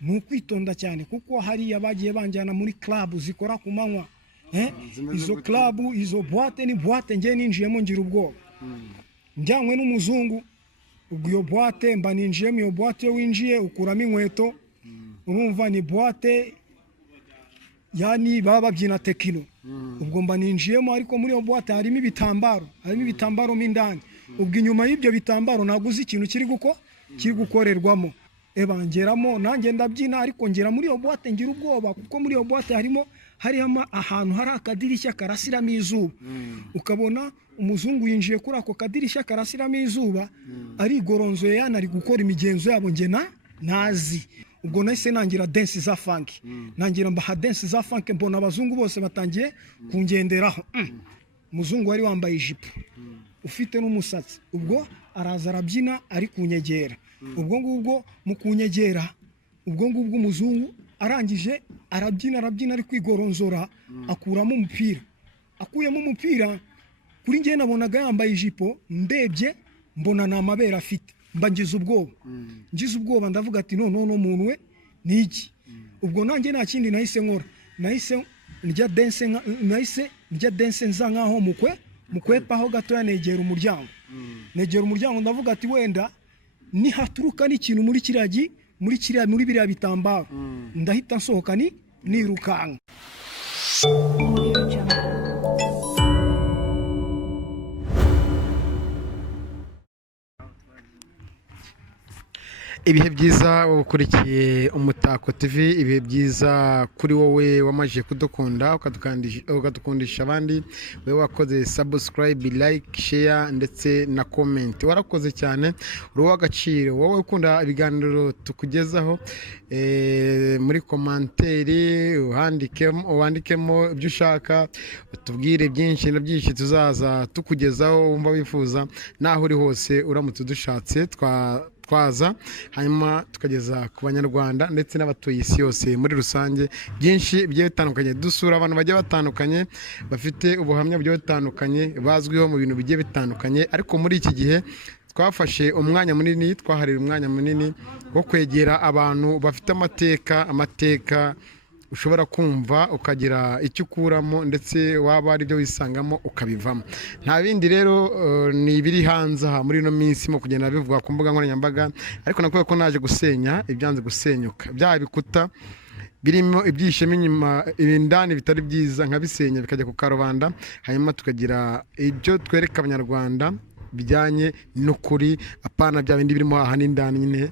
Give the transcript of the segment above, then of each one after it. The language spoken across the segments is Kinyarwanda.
ni ukwitonda cyane kuko hariya bagiye banjyana muri club zikora ku manywa izo club izo boîte ni boîte ngiye ninjiyemo ngira ubwoba njyanywe n'umuzungu ubwo iyo boîte mba ninjiyemo iyo boîte yo winjiye ukuramo inkweto urumva ni boîte yani baba babyina tekino ubwo mba ninjiyemo ariko muri iyo boîte harimo ibitambaro mo indani ubwo inyuma y'ibyo bitambaro naguze ikintu kiri gukorerwamo ebangeramo nanjye ndabyina ariko ngera muri iyo boîte ngira ubwoba kuko muri iyo boîte harimo ahantu hari akadirishya karasiramo izuba ukabona umuzungu yinjiye kuri ako kadirishya karasiramo izuba arigoronzoye yana ari gukora imigenzo yabo nge nazi ubwo nahise nangira dance za funk nangira mbaha dance za funk mbona abazungu bose batangiye kungenderaho umuzungu wari wambaye ijipo ufite n'umusatsi ubwo araza arabyina ari kunyegera ubwo ngubwo mu kunyegera ubwo ngubwo umuzungu arangije arabyina ari kwigoronzora akuramo umupira akuyemo umupira kuri ngiye nabonaga yambaye ijipo ndebye mbona na amabere afite mba ngize ubwoba ndavuga ati no muntu we ni iki ubwo nanjye nta kindi nahise nkora nahise njya dance nza nkaho mukwepaho gato negera umuryango ndavuga ati wenda nihaturuka n'ikintu muri biriya bitambaro ndahita nsohoka nirukanka. ibihe byiza ukurikiye Umutako TV, ibihe byiza kuri wowe wamaje kudukunda ukadukundisha abandi, wowe wakoze subscribe, like, share ndetse na comment, warakoze cyane, uri w'agaciro. Wowe ukunda ibiganiro tukugezaho muri komanteri wandikemo ibyo ushaka, utubwire byinshi na byinshi tuzaza tukugezaho wumva wifuza, naho uri hose uramutse udushatse twaza hanyuma tukageza ku banyarwanda ndetse n'abatuye isi yose muri rusange byinshi bigiye bitandukanye. Dusura abantu bagiye batandukanye bafite ubuhamya bugiye bitandukanye, bazwiho mu bintu bigiye bitandukanye, ariko muri iki gihe twafashe umwanya munini, twaharira umwanya munini wo kwegera abantu bafite amateka ushobora kumva ukagira icyo ukuramo ndetse waba ari byo wisangamo ukabivamo. Nta bindi rero ni ibiri hanze aha muri ino minsi mu kugenda bivuga ku mbuga nkoranyambaga, ariko nakuye ko naje gusenya ibyanze gusenyuka, bya bikuta birimo ibyishemo inyuma ibindani bitari byiza nkabisenya bikajya ku karubanda, hanyuma tukagira ibyo twereka abanyarwanda bijyanye n'ukuri, apana bya bindi birimo aha n'indani nyine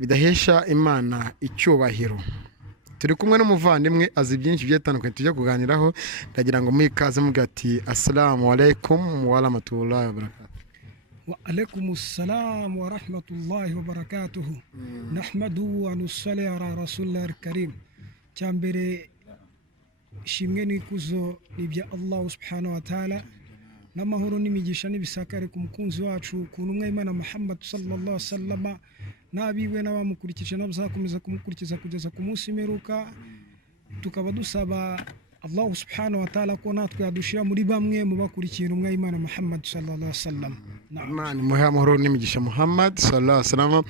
bidahesha Imana icyubahiro. Turi kumwe n'umuvandimwe azi byinshi byatandukanye tujya kuganiraho, ndagira ngo mwikaze muga ati assalamu alaikum wa rahmatullahi wa barakatuh. Wa alaikumus salam wa rahmatullahi wa barakatuh. Nahmadu wa nusalli ala rasulil karim. Cyambere shimwe n'ikuzo nibya Allah subhanahu wa ta'ala, n'amahoro n'imigisha n'ibisakare ku mukunzi wacu kuntu umwe Imana Muhammad sallallahu alaihi wasallam nabiwe n'abamukurikije n'abazakomeza kumukurikiza kugeza ku munsi meruka. Tukaba dusaba Allah subhanahu wa ta'ala ko natwe yadushira muri bamwe mu bakurikira umwe Imana Muhammad sallallahu alaihi wasallam. Imana muhe amahoro n'imigisha Muhammad sallallahu alaihi wasallam.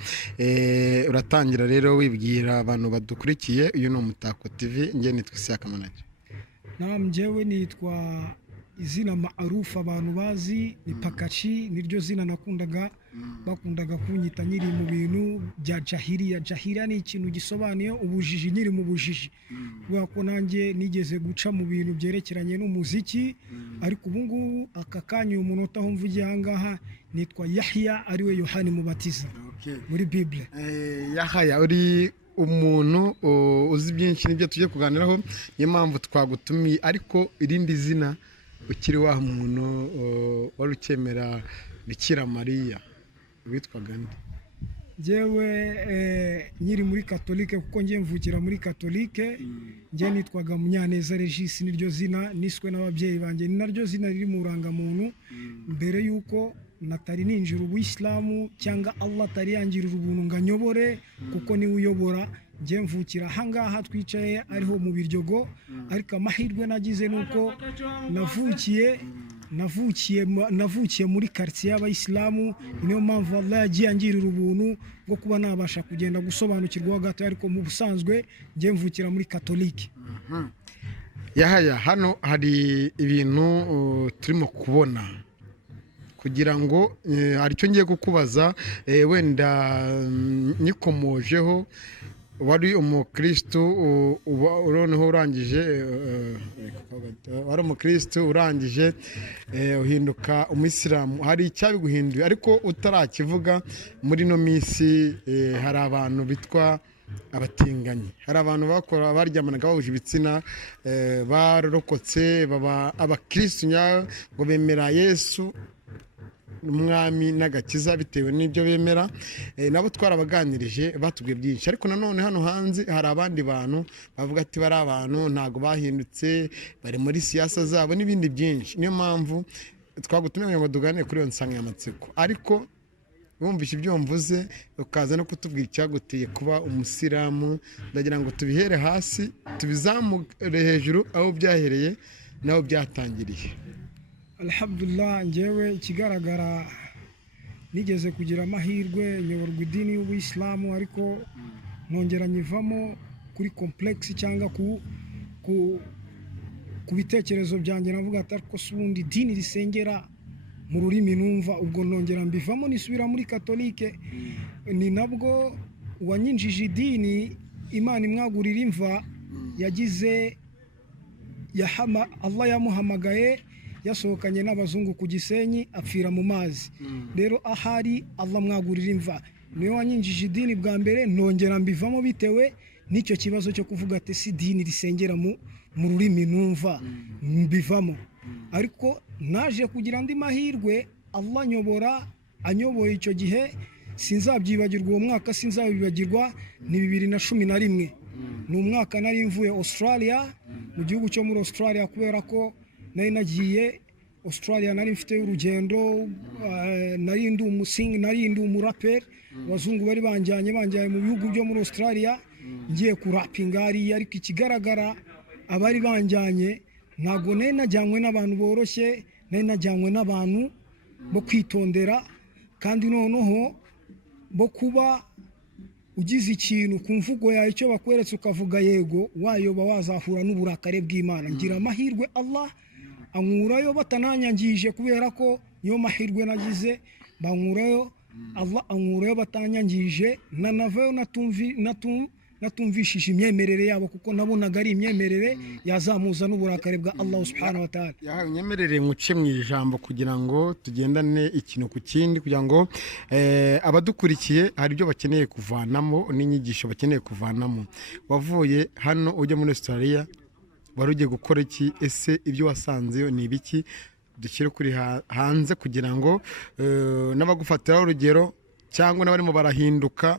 Uratangira rero wibwira abantu badukurikiye, uyu ni Umutako TV, ngiye nitwa Isaka Manager. Njyewe nitwa izina maarufu abantu bazi ni Pakachi, niryo zina bakundaga kunyita nyiri mu bintu bya jahiliya. Jahiliya ni ikintu gisobanuye ubujiji, nyiri mu bujiji, kubera ko nanjye nigeze guca mu bintu byerekeranye n'umuziki, ariko ubu ngubu aka kanya uyu munota aho mvugiye aha ngaha nitwa Yahya, ariwe Yohani Mubatiza muri Bible. Yahya, uri umuntu uzi byinshi n'ibyo tujye kuganiraho, niyo mpamvu twagutumiye, ariko irindi zina ukiri wa muntu wari ukemera Bikira Mariya witwaga nde? Jewe nyiri muri Katolike, kuko ngiye mvukira muri Katolike, ngiye nitwaga Munyaneza Regis, niryo zina niswe n'ababyeyi banjye, ni naryo zina riri mu rangamuntu mbere yuko natari ninjira ubuyisilamu cyangwa Allah atari yangirira ubuntu nganyobore, kuko niwe uyobora. Ngiye mvukira ahangaha twicaye ariho mu Biryogo, ariko amahirwe nagize nuko navukiye navukiye muri quartier y'abayisilamu, niyo mpamvu Allah yagiye angirira ubuntu bwo kuba nabasha kugenda gusobanukirwa gato, ariko mu busanzwe ngiye mvukira muri katolike. Yahaya, hano hari ibintu turimo kubona kugira ngo hari icyo ngiye kukubaza, wenda nikomojeho. Wari umukristo uroneho urangije, wari umukristo urangije uhinduka umuyisilamu, hari icyabiguhinduye ariko utarakivuga. muri no minsi hari abantu bitwa abatinganyi, hari abantu baryamanaga bahuje ibitsina, barokotse baba abakristo ngo bemera Yesu umwami n'agakiza bitewe n'ibyo bemera. Nabo twarabaganirije batubwiye byinshi, ariko nanone hano hanze hari abandi bantu bavuga ati bari abantu ntago bahindutse, bari muri siyasa zabo n'ibindi byinshi. Niyo mpamvu twagutumye ngo tuganire kuri iyo nsanganyamatsiko, ariko wumvishe ibyo mvuze ukaza no kutubwira icyaguteye kuba umusilamu. Ndagira ngo tubihere hasi tubizamure hejuru aho byahereye naho byatangiriye. Alhamdulillah, njyewe ikigaragara nigeze kugira amahirwe nyoborwa idini y'ubuyisilamu, ariko nongera nyivamo kuri complex cyangwa ku bitekerezo byanjye, navuga ati ariko si ubundi idini risengera mu rurimi numva, ubwo nongera mbivamo nisubira muri katolike. Ni nabwo uwanyinjije idini Imana imwagurira imva yagize Allah yamuhamagaye yasohokanye n'abazungu ku Gisenyi apfira mu mazi. Rero ahari Allah mwagurira imva, niyo wanyinjije idini bwa mbere, nongera mbivamo bitewe n'icyo kibazo cyo kuvuga ati si idini risengera mu rurimi numva, mbivamo. Ariko naje kugira andi mahirwe, Allah anyoboye icyo gihe, sinzabyibagirwa uwo mwaka, sinzabibagirwa, ni 2011. ni umwaka nari mvuye Australia, mu gihugu cyo muri Australia, kubera ko nari nagiye Australia, nari mfite urugendo, nari ndi umuraperi, abazungu bari banjyanye mu bihugu byo muri Australia ngiye kurapinga hariya. Ariko ikigaragara abari banjyanye ntago nari najyanywe n'abantu boroshye, nari najyanywe n'abantu bo kwitondera, kandi noneho bo kuba ugize ikintu ku mvugo yawe icyo bakweretse ukavuga yego, wayoba wazahura n'uburakare bw'Imana. Ngira amahirwe Allah ankurayo batananyangije, kubera ko niyo mahirwe nagize, bankurayo, Allah ankurayo batanyangije, nanavayo natumvishije imyemerere yabo, kuko nabonaga ari imyemerere yazamuza n'uburakare bwa Allah subhanahu wa ta'ala. Yahawe imyemerere muce mu ijambo kugira ngo tugendane ikintu ku kindi, kugira ngo abadukurikiye hari ibyo bakeneye kuvanamo n'inyigisho bakeneye kuvanamo. Wavuye hano ujya muri Australia, wari ugiye gukora iki? Ese ibyo wasanzeyo ni ibiki? Dushyire kuri hanze kugira ngo n'abagufatiraho urugero cyangwa n'abarimo barahinduka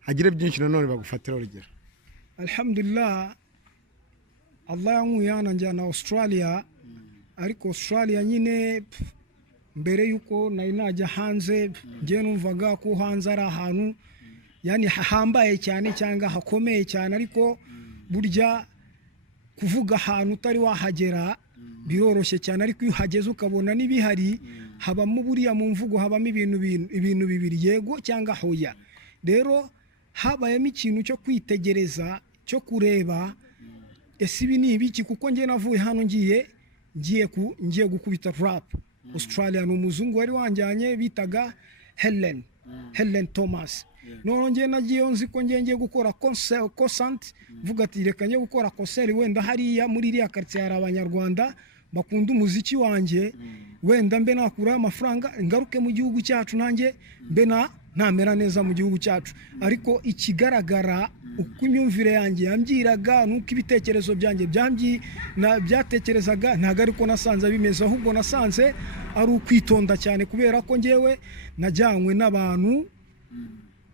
hagire byinshi nanone bagufatiraho urugero. Alhamdulillah, Allah yankuye anjyana Australia, ariko Australia nyine mbere yuko nari najya hanze, ngiye numvaga ko hanze ari ahantu yani hahambaye cyane cyangwa hakomeye cyane, ariko burya kuvuga ahantu utari wahagera biroroshye cyane, ariko iyo uhageze ukabona n'ibihari, habamo buriya mu mvugo habamo ibintu bibiri, yego cyangwa hoya. Rero habayemo ikintu cyo kwitegereza, cyo kureba ese ibi ni ibiki, kuko ngiye navuye hano ngiye gukubita rap. Australia ni umuzungu wari wanjyanye bitaga Helen Thomas. None ngiye nagiye nzi ko ngiye gukora concert, vuga ati reka ngiye gukora concert wenda hariya muri iriya quartier hari abanyarwanda bakunda umuziki wanjye, wenda mbe nakura amafaranga ngaruke mu gihugu cyacu, nanjye mbe ntamera neza mu gihugu cyacu. Ariko ikigaragara uko imyumvire yanjye yambwiraga, nuko ibitekerezo byanjye byatekerezaga, ntago ariko nasanze bimeze, ahubwo nasanze ari ukwitonda cyane, kubera ko ngewe najyanywe n'abantu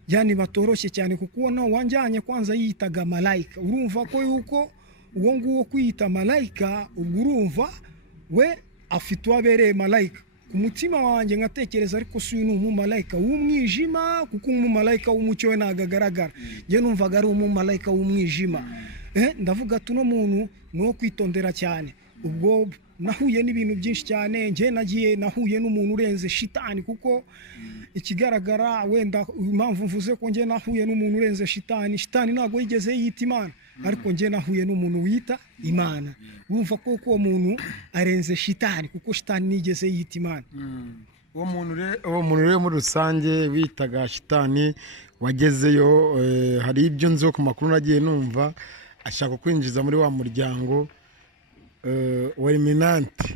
yani batoroshye cyane, kuko ubona wanjyanye kwanza yitaga malaika. Urumva ko yuko uwo nguwo kwiyita malaika, ubwo urumva we afite uwabereye malaika. Ku mutima wanjye ngatekereza ariko si uyu ni umumalayika w'umwijima, kuko umumalayika w'umucyo we ntago agaragara. Nge numvaga ari umumalayika w'umwijima. Ndavuga tuno muntu ni uwo kwitondera cyane. Ubwo nahuye n'ibintu byinshi cyane, njye nahuye n'umuntu urenze shitani, kuko ikigaragara wenda impamvu mvuze ko njye nahuye n'umuntu urenze shitani ntabwo yigeze yita Imana, ariko njye nahuye n'umuntu wita Imana. Wumva ko uwo muntu arenze shitani, kuko shitani nigeze yita Imana. uwo muntu rero muri rusange witaga shitani wagezeyo, hari ibyo nzi ku makuru nagiye numva ashaka kwinjiza muri wa muryango wa Illuminati,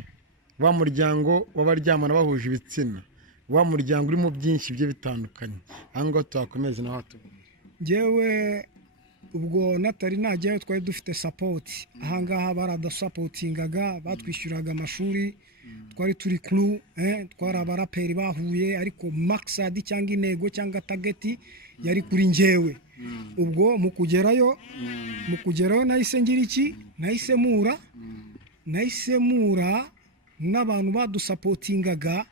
wa muryango w'abaryamana bahuje ibitsina, wa muryango urimo byinshi bye bitandukanye. Aha ngaha tuhakomeze naho hatubona. Njyewe ubwo natari najyayo twari dufite sapoti, aha ngaha baradasapotingaga, batwishyuraga amashuri, twari turi crew, twari abaraperi bahuye, ariko maksadi cyangwa intego cyangwa tageti yari kuri njyewe. Ubwo mu kugerayo nahise ngira iki, nahise mura n'abantu badusapotingaga,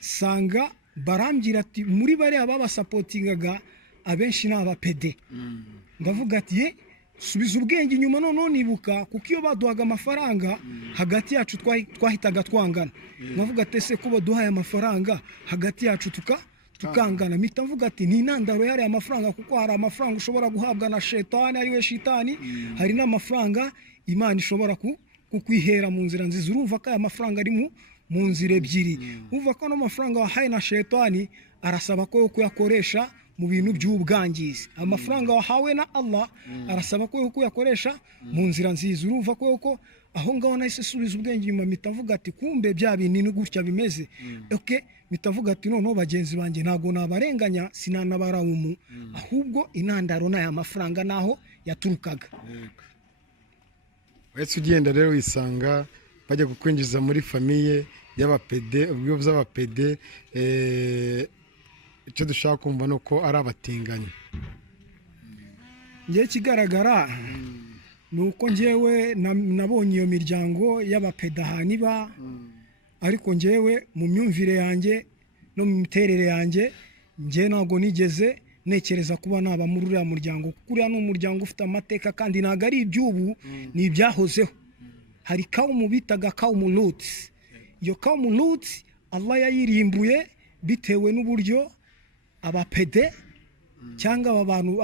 sanga barambwira ati muri bariya babasapotingaga abenshi ni abapede. Ndavuga ati subiza ubwenge inyuma, noneho nibuka kuko iyo baduhaga amafaranga hagati yacu twahitaga twangana. Ndavuga ati ese kuba duhaye amafaranga hagati yacu tukangana, mpita mvuga ati ni intandaro yari amafaranga, kuko hari amafaranga ushobora guhabwa na shetani ariwe shitani, hari n'amafaranga Imana ishobora kukwihera mu nzira nziza. Urumva ko aya mafaranga ari mu nzira ebyiri. Urumva ko n'amafaranga wahaye na shetani arasaba ko kuyakoresha mu bintu by'ubwangizi. Amafaranga wahawe na Allah arasaba ko kuyakoresha mu nzira nziza. Urumva ko aho ngaho nahise subiza ubwenge inyuma, mpita mvuga ati kumbe bya bintu ni gutya bimeze. Mpita mvuga ati noneho bagenzi banjye ntabwo nabarenganya, sinanabarawumu, ahubwo intandaro n'aya mafaranga naho yaturukaga. Wese ugenda rero wisanga bajya kukwinjiza muri famiye y'abapede, ubwo by'abapede, icyo dushaka kumva ni uko ari abatinganyi. Njye kigaragara ni uko njyewe nabonye iyo miryango y'abapede ahantu iba, ariko njyewe mu myumvire yanjye no mu miterere yanjye, njye ntabwo nigeze nekereza kuba naba muri uriya muryango, kuko uriya ni umuryango ufite amateka kandi ntabwo ari iby'ubu, ni ibyahozeho. Hari kaumu bitaga kaumu Lut. Iyo kaumu Lut Allah yayirimbuye bitewe n'uburyo abapede cyangwa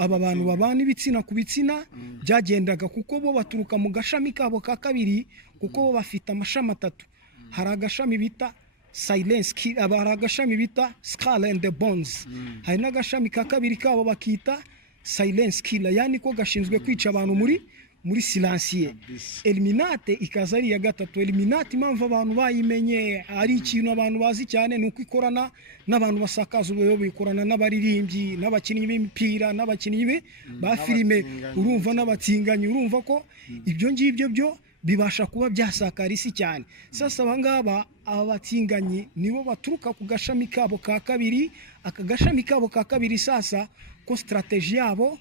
aba bantu babana ibitsina ku bitsina byagendaga, kuko bo baturuka mu gashami kabo ka kabiri, kuko bo bafite amashami atatu. Hari agashami bita silence kill, hari agashami bita skull and the bones, hari n'agashami ka kabiri kabo bakita silence killer, yani ko gashinzwe kwica abantu muri silencieux. Illuminati ikaza ari ya gatatu. Illuminati impamvu abantu bayimenye ari ikintu abantu bazi cyane, ni uko ikorana n'abantu basakaza ubuyobe, ikorana n'abaririmbyi, n'abakinnyi b'imipira, n'abakinnyi ba filime, urumva n'abatinganyi. Urumva ko ibyo ngibyo byo bibasha kuba byasakara isi cyane. Sasa abangaba abatinganyi nibo baturuka ku gashami kabo ka kabiri. Aka gashami kabo ka kabiri sasa ko strategy yabo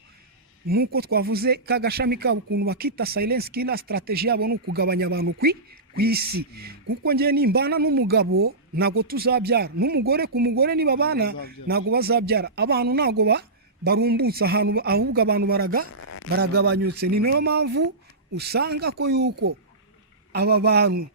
nkuko twavuze, ka gashami kabo ukuntu bakita silence killer, strategy yabo ni ukugabanya abantu ku isi. Kuko njye nimbana n'umugabo ntago tuzabyara, n'umugore ku mugore nibabana ntago bazabyara, abantu ntago barumbutse ahantu, ahubwo abantu baragabanyutse. Ni nayo mpamvu usanga ko yuko aba bantu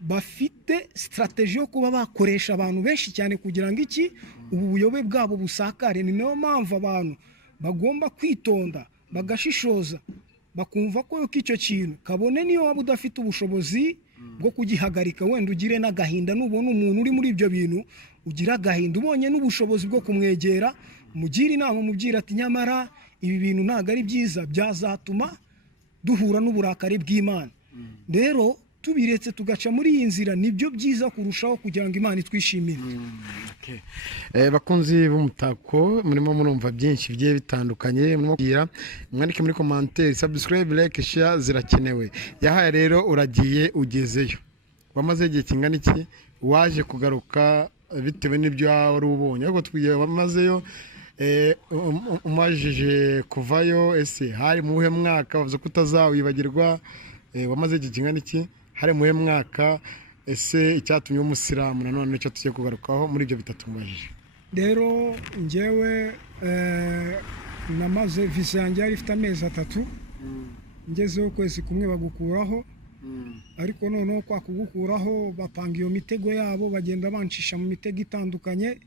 bafite strategy yo kuba bakoresha abantu benshi cyane kugira ngo iki ubu buyobe bwabo busakare. Ni nayo mpamvu abantu bagomba kwitonda, bagashishoza, bakumva ko yuko icyo kintu kabone niyo waba udafite ubushobozi bwo kugihagarika, wenda ugire n'agahinda, nubona umuntu uri muri ibyo bintu ugira agahinda, ubonye n'ubushobozi bwo kumwegera, mugira inama, mubwira ati nyamara ibi bintu ntago ari byiza, byazatuma duhura n'uburakari bw'Imana. Rero tubiretse tugaca muri iyi nzira nibyo byiza kurushaho, kugira ngo Imana itwishimire. Bakunzi b'umutako, murimo murumva byinshi bigiye bitandukanye, murimo kugira mwandike muri commentaire, subscribe, like, share zirakenewe. Yahaye rero uragiye ugezeyo, wamaze igihe kingana iki, waje kugaruka bitewe n'ibyo wari ubonye, ariko twigiye wamazeyo umajije kuvayo, ese hari muhe mwaka, wavuze ko utazawibagirwa, wamaze igihe kingana iki, hari muhe mwaka, ese icyatumye umusilamu nanone nicyo tugiye kugarukaho muri ibyo bitatu mubajije. Rero njyewe namaze visa yanjye yari ifite amezi 3, ngezeho ukwezi kumwe bagukuraho, ariko noneho kwa kugukuraho bapanga iyo mitego yabo bagenda bancisha mu mitego itandukanye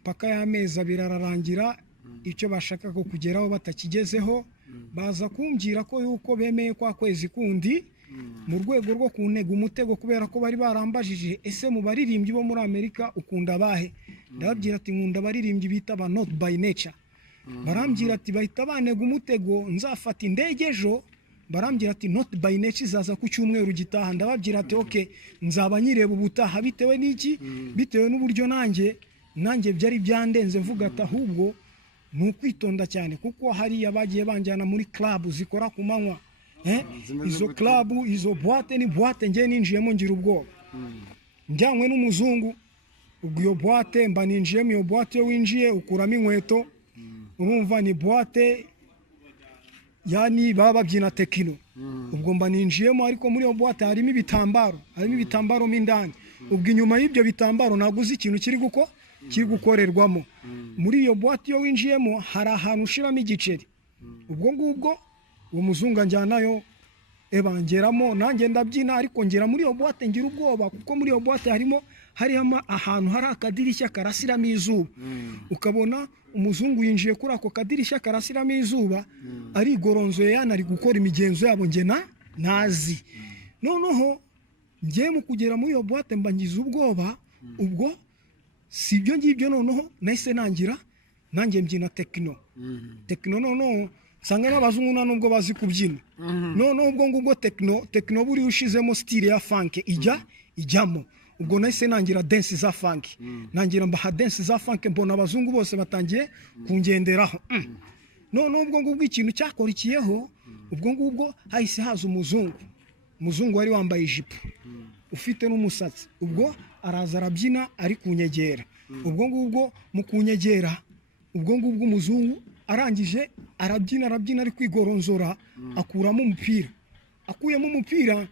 mpaka y'amezi abiri ararangira icyo bashaka ko kugeraho batakigezeho baza kumbwira ko yuko bemeye kwa kwezi kundi mu rwego rwo kuntega umutego kubera ko bari barambajije ese mu baririmbyi bo muri Amerika ukunda bahe ndababwira ati nkunda baririmbyi bita ba Not by Nature barambwira ati bahita banega umutego nzafata indege ejo barambwira ati Not by Nature izaza ku cyumweru gitaha ndababwira ati okay nzaba nyireba ubutaha bitewe n'iki bitewe n'uburyo nanjye byari byandenze mvuga ati ahubwo ni ukwitonda cyane kuko hariya bagiye banjyana muri club zikora ku manywa izo club izo boîte ni boîte ngiye ninjiyemo ngira ubwoba njyanywe n'umuzungu ubwo iyo boîte mba ninjiyemo iyo boîte yo winjiye ukuramo inkweto urumva ni boîte yani baba babyina tekino ubwo mba ninjiyemo ariko muri iyo boîte harimo ibitambaro mo indani ubwo inyuma y'ibyo bitambaro naguze ikintu kiri gukorerwamo muri iyo boîte yo winjiyemo hari ahantu ushiramo igiceri ubwo ngubwo uwo muzungu njyanayo ebangeramo nanjye ndabyina ariko ngera muri iyo boîte ngira ubwoba kuko muri iyo boîte harimo ahantu hari akadirishya karasiramo izuba ukabona umuzungu yinjiye kuri ako kadirishya karasiramo izuba ari goronzoye yanari gukora imigenzo yabo nge nazi noneho ngiye mu kugera muri iyo boîte mba ngize ubwoba ubwo si ibyo ngibyo noneho nahise nanjye mbyina tekino noneho nsanga n'abazungu nubwo bazi kubyina noneho ubwo ngubwo tekino buri ushizemo style ya funk ijyamo ubwo nahise nangira dance za funk nangira mbaha dance za funk mbona abazungu bose batangiye kungenderaho noneho ubwo ngubwo ikintu cyakorikiyeho ubwo ngubwo hahise haza umuzungu wari wambaye ijipo ufite n'umusatsi ubwo araza arabyina ari kunyegera ubwo ngubwo mu kunyegera ubwo ngubwo umuzungu arangije arabyina ari kwigoronzora akuyemo umupira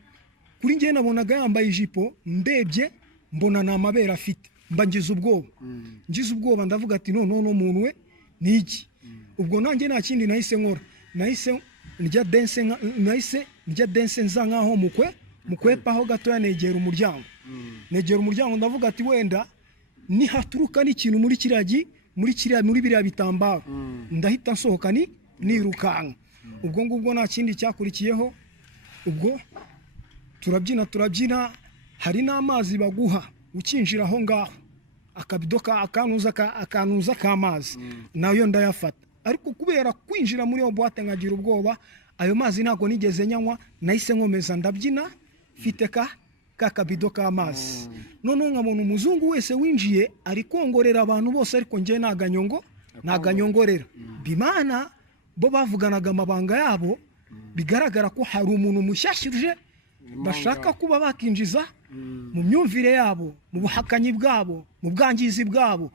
kuri njye nabonaga yambaye ijipo ndebye mbona na amabere afite mba ngize ubwoba ndavuga ati no muntu we ni iki ubwo nanjye nta kindi nahise nkora nahise njya dance nza nkaho mukwepaho gato negera umuryango ndavuga ati wenda nihaturuka n'ikintu muri biriya bitambaro ndahita nsohoka nirukanka ubwo ngubwo nta kindi cyakurikiyeho ubwo turabyina hari n'amazi baguha ukinjira aho ngaho akabido akanuza k'amazi nayo ndayafata ariko kubera kwinjira muri iyo boîte nkagira ubwoba ayo mazi ntabwo nigeze nyanywa nahise nkomeza ndabyina mfite ka kabido k'amazi noneho nkabona umuzungu wese winjiye ari kongorera abantu bose ariko njye naganyongorera bimana bo bavuganaga amabanga yabo bigaragara ko hari umuntu mushyashyuje bashaka kuba bakinjiza mu myumvire yabo mu buhakanyi bwabo mu bwangizi bwabo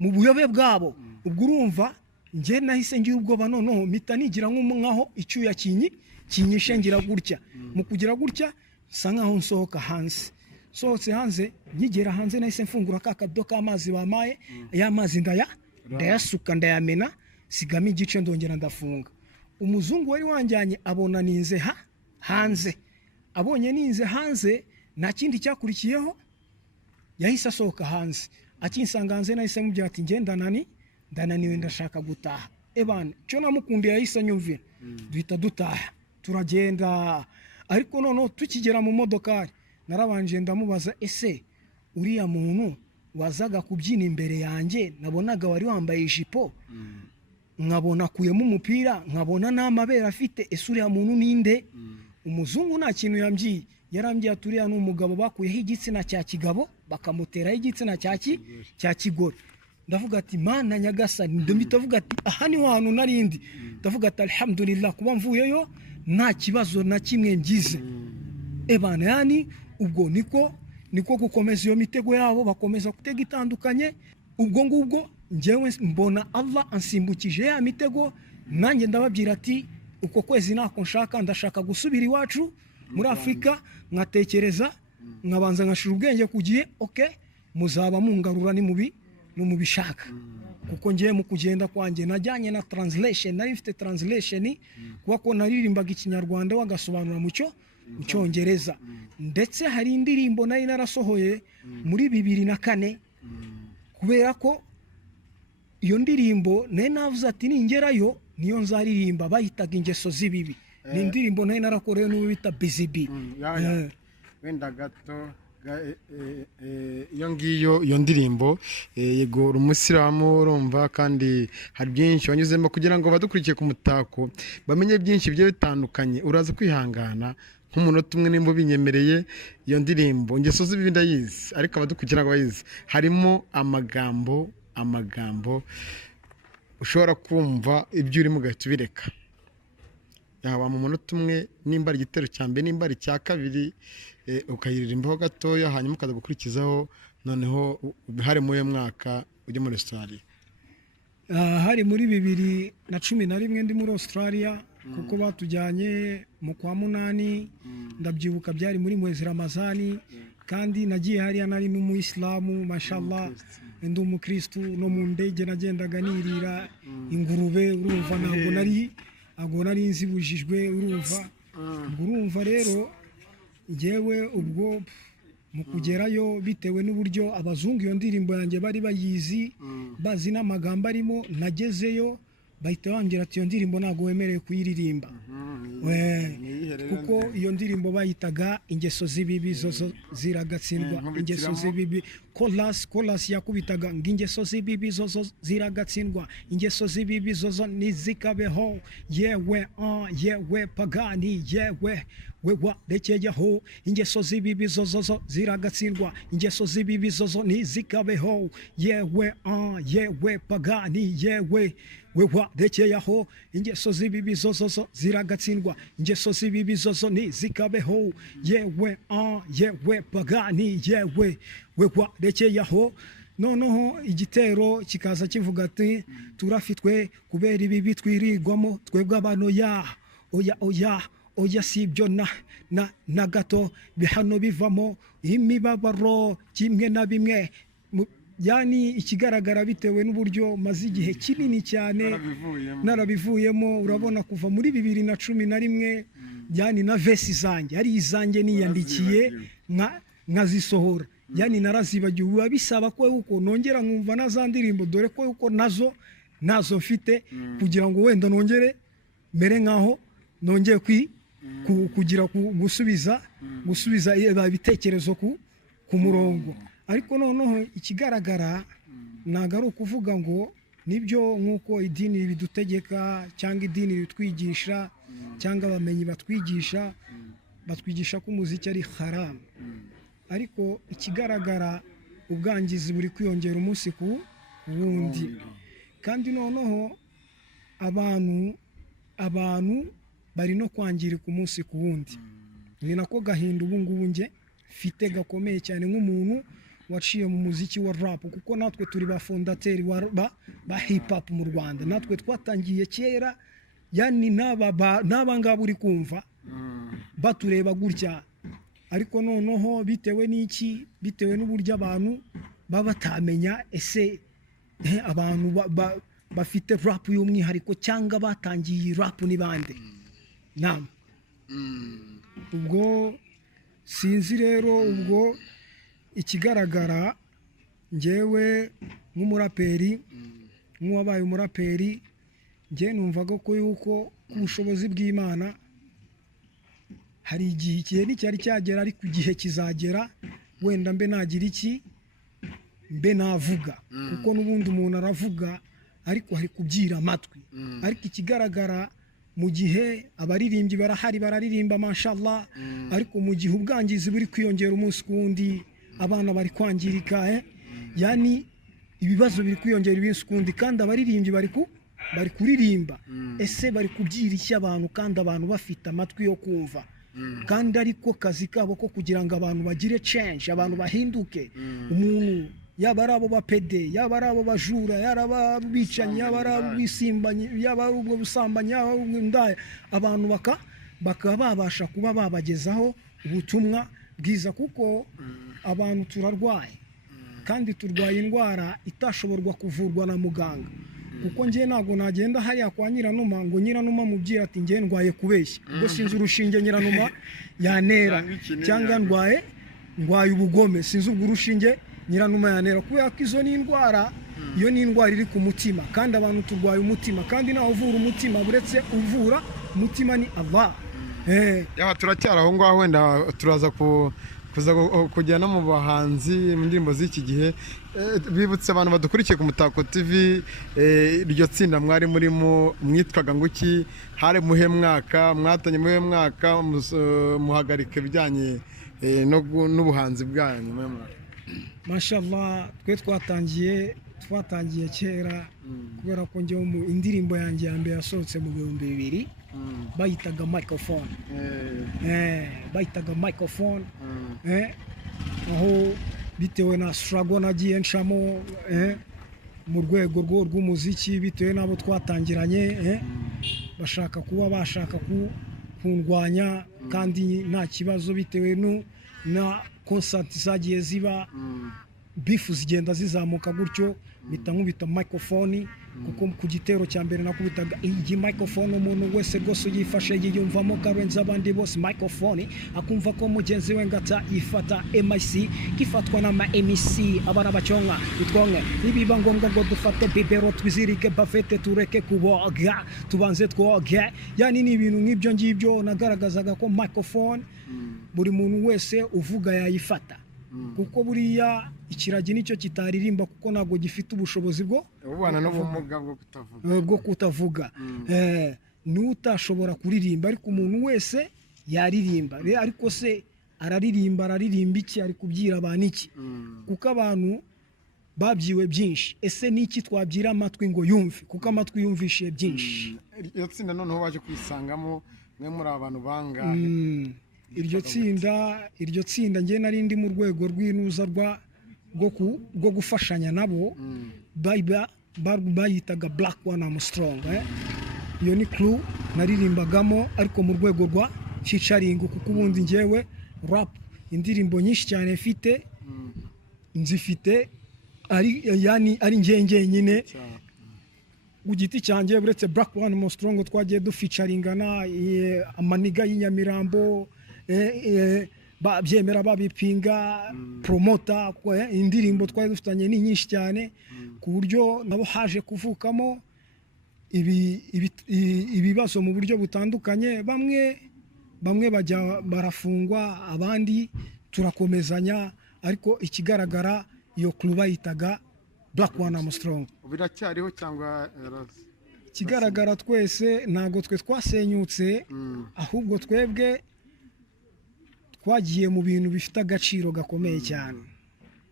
mu buyobe bwabo ubwo urumva njye nahise ngira ubwoba noneho mpita nigira nk'aho icyuya kinyishe ngira gutya mu kugira gutya sa nkaho nsohotse hanze nkigera hanze nahise mfungura ka kabido k'amazi bamaye ya mazi ndayasuka ndayamena sigamo igice ndongera ndafunga umuzungu wari wanjyanye abona ninze hanze abonye ninze hanze nta kindi cyakurikiyeho yahise asohoka hanze akinsanga hanze nahise mubwira ati ndananiwe ndashaka gutaha cyo namukundiye yahise anyumvira duhita dutaha turagenda ariko noneho tukigera mu modokari narabanje ndamubaza ese uriya muntu wazaga kubyina imbere yanjye nabonaga wari wambaye ijipo nkabona akuyemo umupira nkabona n'amabere afite ese uriya muntu ninde umuzungu nta kintu yambwiye yarambwiye ati uriya ni umugabo bakuyeho igitsina cya kigabo bakamuteraho igitsina cya kigore ndavuga ati mana nyagasani ndavuga ati aha niho hantu narindi ndavuga ati alhamdulillah kuba mvuyeyo nta kibazo na kimwe ngize yani ubwo niko gukomeza iyo mitego yabo bakomeza gutega itandukanye ubwo ngubwo njyewe mbona Allah ansimbukije ya mitego nanjye ndababwira ati uko kwezi nako ndashaka gusubira iwacu muri Afrika nkatekereza nkabanza nkashira ubwenge kugiye muzaba mungarura ni mubishaka kuko ngiye mu kugenda kwanjye najyanye na translation, nari mfite translation kuba ko naririmbaga ikinyarwanda wagasobanura mu cyongereza, ndetse hari indirimbo nari narasohoye muri 2004 kubera ko iyo ndirimbo nari navuze ati ningerayo niyo nzaririmba, bahitaga ingeso z'ibibi. Ni indirimbo nari narakoreye n'uwo bita BZB. Wenda gato iyo ngiyo iyo ndirimbo yego umusiramu urumva, kandi hari byinshi wanyuzemo kugira ngo badukurikiye ku Mutako bamenye byinshi bigiye bitandukanye. Uraza kwihangana nk'umunota umwe nimba binyemereye. Iyo ndirimbo ingeso z'ibibi ndayizi, ariko abadukurikira ngo bayizi, harimo amagambo ushobora kumva ibyo urimo ugahita ubireka, yaba mu munota umwe, nimba ari igitero cya mbere, nimba ari icya kabiri, ukayiririmbaho gatoya, hanyuma ukaza gukurikizaho. Noneho hari muri uyu mwaka ujya muri Australia. Hari muri 2011 ndi muri Australia, kuko batujyanye mu kwa munani, ndabyibuka byari muri mwezi Ramazani, kandi nagiye hariya nari n'umuyisilamu mashallah, ndi umukristu. No mu ndege nagendaga nirira ingurube, urumva ntabwo nari nzibujijwe, urumva rero njyewe ubwo mu kugerayo, bitewe n'uburyo abazungu iyo ndirimbo yanjye bari bayizi, bazi n'amagambo arimo, nagezeyo bahita bambwira ati iyo ndirimbo ntabwo wemerewe kuyiririmba, kuko iyo ndirimbo bayitaga ingeso z'ibibi zozo ziragatsindwa. Ingeso z'ibibi chorus yakubitaga ngo ingeso z'ibibi zozo ziragatsindwa, ingeso z'ibibi zozo nizikabeho, yewe pagani, yewe warekeyeho, ingeso z'ibibi zozo ziragatsindwa, ingeso z'ibibi zozo nizikabeho, yewe pagani, yewe warekeyeho, ingeso z'ibibi zozo ziragatsindwa, ingeso z'ibibi zozo nizikabeho, yewe pagani, yewe warekeyeho. Noneho igitero kikaza kivuga ati turafitwe kubera ibibi twirirwamo twebwe abantu, oya si ibyo na gato, bihano bivamo imibabaro kimwe na bimwe. Yani ikigaragara bitewe n'uburyo maze igihe kinini cyane narabivuyemo, urabona kuva muri 2011, yani na vesi zanjye ari izanjye niyandikiye nkazisohora, yani narazibagiwe. Biba bisaba ko uko nongera nkumva na za ndirimbo, dore ko uko nazo mfite, kugira ngo wenda nongere mere nkaho nongeye kugira gusubiza ibitekerezo ku murongo. Ariko noneho ikigaragara ntabwo ari ukuvuga ngo nibyo nk'uko idini bidutegeka cyangwa idini ritwigisha cyangwa abamenyi batwigisha ko umuziki ari haramu, ariko ikigaragara ubwangizi buri kwiyongera umunsi ku wundi, kandi noneho abantu bari no kwangirika umunsi ku wundi. Ni nako gahinda ubu ngubu nge mfite gakomeye cyane nk'umuntu waciye mu muziki wa rap, kuko natwe turi ba fondateri ba hip hop mu Rwanda. Natwe twatangiye kera, yani n'abangaba uri kumva batureba gutya, ariko noneho bitewe n'uburyo abantu baba batamenya ese abantu bafite rap y'umwihariko cyangwa batangiye rap ni bande. Ubwo sinzi rero, ubwo ikigaragara njyewe nk'umuraperi, nk'uwabaye umuraperi, njye numvaga ko yuko ku bushobozi bw'Imana hari igihe nticyari cyagera, ariko igihe kizagera wenda mbe nagira mbe navuga, kuko n'ubundi umuntu aravuga ariko hari kubyira amatwi. Ariko ikigaragara mu gihe abaririmbyi barahari bararirimba mashallah, ariko mu gihe ubwangizi buri kwiyongera umunsi ku wundi, abana bari kwangirika, yani ibibazo biri kwiyongera umunsi ku wundi, kandi abaririmbyi bari kuririmba, ese bari kubyira iki abantu, kandi abantu bafite amatwi yo kumva, kandi ariko kazi kabo ko kugira ngo abantu bagire change, abantu bahinduke. Umuntu yaba ari abo bapede, yaba ari abo bajura, yaba abicanyi, yaba ari abisimbanyi, yaba ari ubwo busambanyi, yaba ari ubwo ndaya, abantu bakaba babasha kuba babagezaho ubutumwa bwiza, kuko abantu turarwaye, kandi turwaye indwara itashoborwa kuvurwa na muganga kuko njye ntabwo nagenda hariya kwa Nyiranuma ngo Nyiranuma mubwira ati njye ndwaye kubeshya ubwo sinzi urushinge Nyiranuma yanera cyangwa ndwaye ubugome sinzi ubwo urushinge Nyiranuma yanera kubera ko izo ni indwara iyo ni indwara iri ku mutima kandi abantu turwaye umutima kandi naho uvura umutima buretse uvura umutima ni Allah. Yaba turacyari aho ngaho wenda turaza kuza kujya no mu bahanzi mu ndirimbo z'iki gihe bibutse abantu badukurikiye ku Mutako TV iryo tsinda mwari murimo mwitwaga nguki hari muhe mwaka mwatanye muhe mwaka muhagarika ibijyanye n'ubuhanzi bwanyu muhe mwaka. Mashallah twe twatangiye kera kubera ko njye mu indirimbo yanjye ya mbere yasohotse mu 2000 bayitaga microphone aho bitewe na struggle nagiye nshamo mu rwego rw'umuziki bitewe n'abo twatangiranye bashaka kundwanya kandi nta kibazo bitewe na concert zagiye ziba bifu zigenda zizamuka gutyo mpita nkubita microphone kuko ku gitero cya mbere nakubitaga iyi microphone umuntu wese rwose uyifashe yiyumvamo karenze abandi bose microphone akumva ko mugenzi we ngata ifata MIC kifatwa na MC abana bacyonka bitwonge nibiba ngombwa ngo dufate bibero twizirike bafete tureke kuboga tubanze twoge yani ni ibintu nk'ibyo ngibyo nagaragazaga ko microphone buri muntu wese uvuga yayifata kuko buriya ikiragi nicyo kitaririmba kuko ntabwo gifite ubushobozi ubana n'ubumuga bwo kutavuga n'utashobora kuririmba ariko umuntu wese yaririmba ariko se araririmba iki ari kubyira abantu iki kuko abantu babyiwe byinshi ese niki twabyira amatwi ngo yumve kuko amatwi yumvishiye byinshi. Iyo tsinda noneho baje kwisangamo mwe muri abantu bangahe? iryo tsinda njye nari ndi mu rwego rw'inuza rwo gufashanya nabo bayitaga Black One Armstrong iyo ni crew naririmbagamo ariko mu rwego rwa featuring kuko ubundi njyewe rap indirimbo nyinshi cyane mfite nzifite ari njye nyine ku giti cyanjye buretse Black One Armstrong twagiye dufeaturingana amaniga y'Inyamirambo babyemera babipinga promota indirimbo twari dufitanye ni nyinshi cyane ku buryo nabo haje kuvukamo ibibazo mu buryo butandukanye bamwe bajya barafungwa abandi turakomezanya ariko ikigaragara iyo crew bayitaga Black One Armstrong. Biracyariho cyangwa ikigaragara twese ntago twe twasenyutse ahubwo twebwe twagiye mu bintu bifite agaciro gakomeye cyane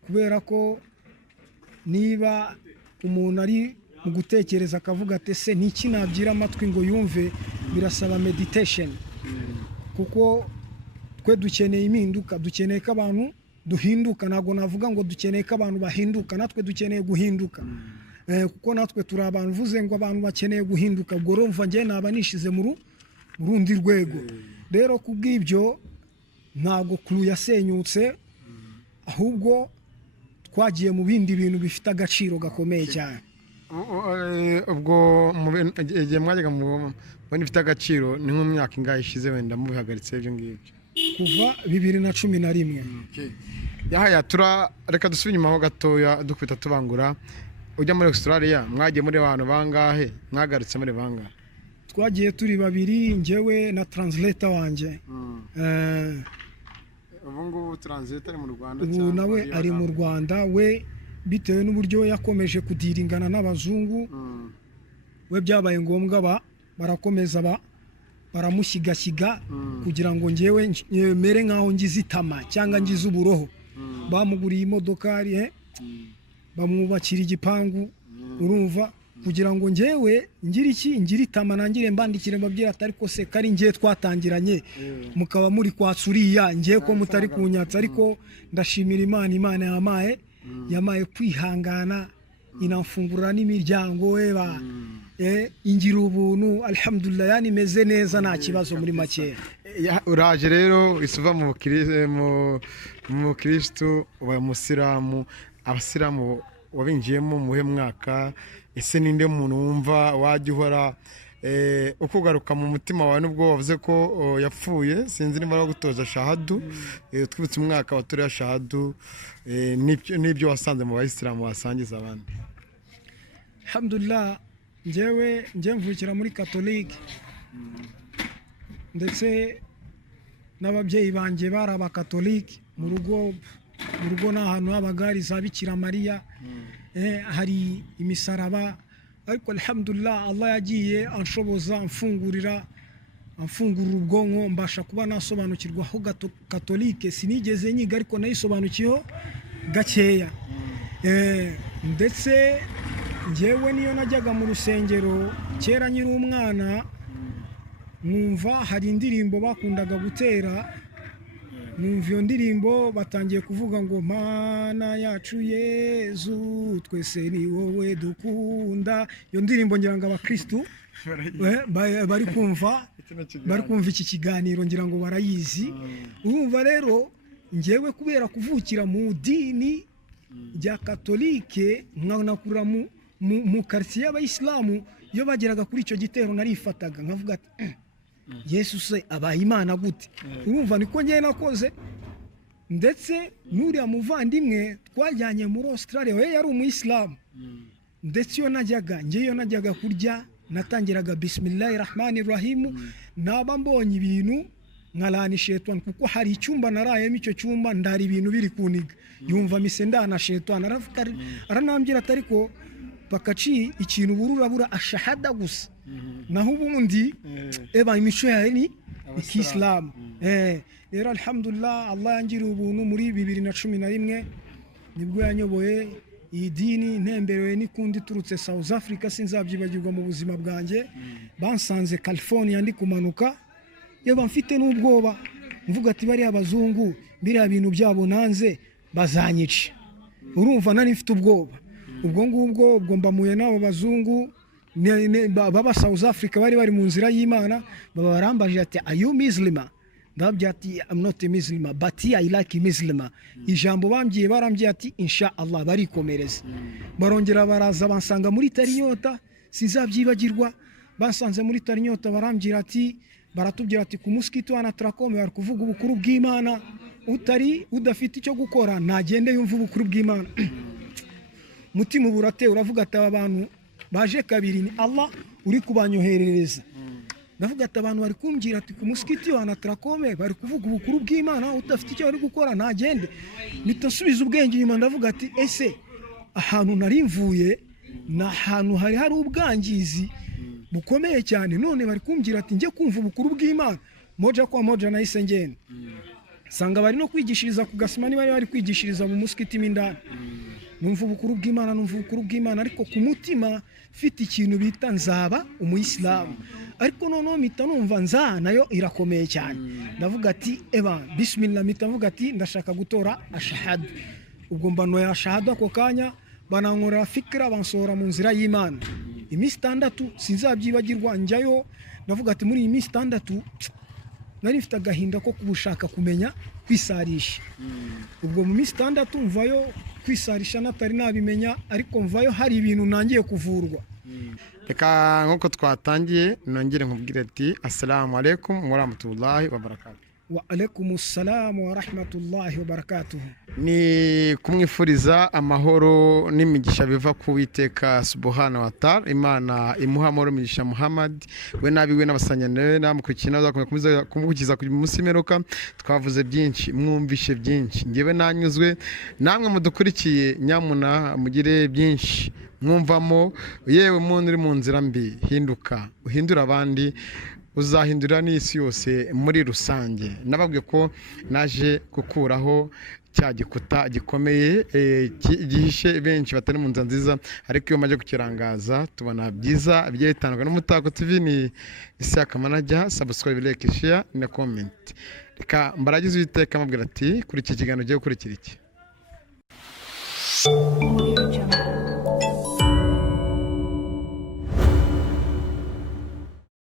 kubera ko niba umuntu ari mu gutekereza akavuga ati se niki nabyira amatwi ngo yumve birasaba meditation kuko twe dukeneye impinduka dukeneye ko abantu duhinduka ntabwo navuga ngo dukeneye ko abantu bahinduka natwe dukeneye guhinduka kuko natwe turi abantu uvuze ngo abantu bakeneye guhinduka ubwo rumva njye naba nishize mu rundi rwego rero kubw'ibyo ntabwo crew yasenyutse ahubwo twagiye mu bindi bintu bifite agaciro gakomeye cyane. Ubwo igihe mwajyaga mu bintu bifite agaciro ni nk'umwaka ingahe ishize wenda mubihagaritse ibyo ngibyo? Kuva 2011. Yahaya reka dusubire inyuma ho gatoya dukubita tubangura ujya muri Australia mwagiye muri abantu bangahe mwagarutse muri bangahe? Twagiye turi babiri njyewe na translator wanje ubu translator ari mu Rwanda ubu nawe ari mu Rwanda we bitewe n'uburyo we yakomeje kudiringana n'abazungu we byabaye ngombwa barakomeza baramushyigashyiga kugira ngo njyewe mere nkaho ngize itama cyangwa ngize uburoho bamuguriye imodoka bamwubakira igipangu urumva kugira ngo njyewe ngira itama nangire mbandikire mbabwira atari ko se kari njye twatangiranye mukaba muri kwatsuriya njye ko mutari kunyatsa ariko ndashimira Imana yamaye kwihangana inamfungurira n'imiryango ingira ubuntu alhamdulillah yani meze neza nta kibazo muri make. Uraje rero isuva mu Kristo uba Musiramu abasilamu wabinjiyemo muhe mwaka, ese ninde muntu wumva wajya uhora ukugaruka mu mutima wawe nubwo wavuze ko yapfuye, sinzi niba gutoza shahadu, twibutse umwaka watoriye shahadu, n'ibyo wasanze mu bayisilamu wasangiza abandi? Alhamdulillah, njye mvukira muri Katolike, ndetse n'ababyeyi banjye bari abakatolike. Mu rugo ni ahantu habaga hari za Bikira Mariya, hari imisaraba, ariko alhamdulillah Allah yagiye anshoboza amfungurira ubwonko, mbasha kuba nasobanukirwa aho Katolike sinigeze nyiga, ariko nayisobanukiyeho gakeya. Ndetse njyewe niyo najyaga mu rusengero kera nyiri umwana, numva hari indirimbo bakundaga gutera, numva iyo ndirimbo batangiye kuvuga ngo Mana yacu Yezu twese ni wowe dukunda. Iyo ndirimbo ngira ngo abakristu bari kumva iki kiganiro, ngira ngo barayizi. Urumva rero njyewe kubera kuvukira mu dini rya Katolike, nkanakurira mu quartier y'abayisilamu, iyo bageraga kuri icyo gitero narifataga nkavuga ati Yesu se abaye Imana gute? Urumva niko njye nakoze. Ndetse n'uriya muvandimwe twajyanye muri Australia, we yari umuyisilamu, ndetse iyo najyaga kurya natangiraga bismillahirrahmanirrahim, naba mbonye ibintu nkalana shetani, kuko hari icyumba narayemo, icyo cyumba ndari ibintu biri kuniga, yumva mise ndana shetani, aranambira atari ko bakaci ikintu burura ashahada gusa, naho ubundi imico yawe ni Islam. Rero alhamdulillah Allah yangiriye ubuntu muri 2011 nibwo yanyoboye iyi dini, ntemberewe n'ikundi turutse South Africa, sinzabyibagirwa mu buzima bwanjye. Bansanze California ndi kumanuka, yaba mfite n'ubwoba, mvuga ati bari abazungu biriya bintu byabo nanze bazanyica. Urumva nari mfite ubwoba. Ubwo mbamuye n'abo bazungu baba South Africa bari mu nzira y'Imana, baba barambaje ati are you Muslim? Ndababwira ati I'm not a Muslim but I like Muslim. Ijambo barambye ati inshallah barikomereza. Barongera baraza bansanga muri Tarinyota, sinzabyibagirwa. Basanze muri Tarinyota baratubwira ati ku muskiti wa Natrakome bari kuvuga ubukuru bw'Imana, udafite icyo gukora nagende yumva ubukuru bw'Imana. Mutima burate uravuga ati abantu baje kabiri ni Allah uri kubanyoherereza. Ndavuga ati abantu bari kumbwira ati ku muskiti wa Natrakome bari kuvuga ubukuru bw'Imana, udafite icyo bari gukora nagende. Nitasubiza ubwenge nyuma, ndavuga ati ese ahantu nari mvuye na ahantu hari ubwangizi bukomeye cyane, none bari kumbwira ati njye kumva ubukuru bw'Imana. Moja kwa moja nahise ngenda sanga bari no kwigishiriza ku Gasimani, bari kwigishiriza mu muskiti mindani. Numva ubukuru bw'Imana, ariko ku mutima mfite ikintu bita nzaba umuyisilamu, ariko noneho mpita numva nayo irakomeye cyane. Ndavuga ati bismillah, mpita mvuga ati ndashaka gutora ashahadu. Ubwo mbano ya ashahadu ako kanya banankorera fikira, bansohora mu nzira y'Imana. Iminsi 6 sinzabyibagirwa njyayo. Ndavuga ati muri iyi minsi 6 nari mfite agahinda ko kubushaka kumenya kwisarisha. Ubwo mu minsi 6 mvayo kwisarisha natari nabimenya, ariko mvayo hari ibintu nangiye kuvurwa. Reka nkuko twatangiye nongere nkubwire ati assalamu alaikum wa rahmatullahi wa barakatuh. Wa alaikumus salam wa rahmatullahi wa barakatuh. Ni kumwifuriza amahoro n'imigisha biva ku Uwiteka subhanahu wa ta'ala. Imana imuha amahoro imigisha Muhammad we nabiwe n'abasanyane namukurikina bazakomeza kumukiza ku munsi meruka. Twavuze byinshi, mwumvishe byinshi, ngewe nanyuzwe, namwe mudukurikiye nyamuna mugire byinshi mwumvamo. Yewe muntu uri mu nzira mbi, hinduka uhindura abandi, uzahindura n'isi yose muri rusange. Nababwiye ko naje gukuraho cya gikuta gikomeye gihishe benshi batari mu nzira nziza, ariko iyo maje kukirangaza tubona byiza bigiye bitandukanye. n'Umutako TV ni Isiaka Manager, subscribe, like, share na comment. Reka mbaragize Uwiteka amabwira ati kuri iki kiganiro ugiye gukurikira iki.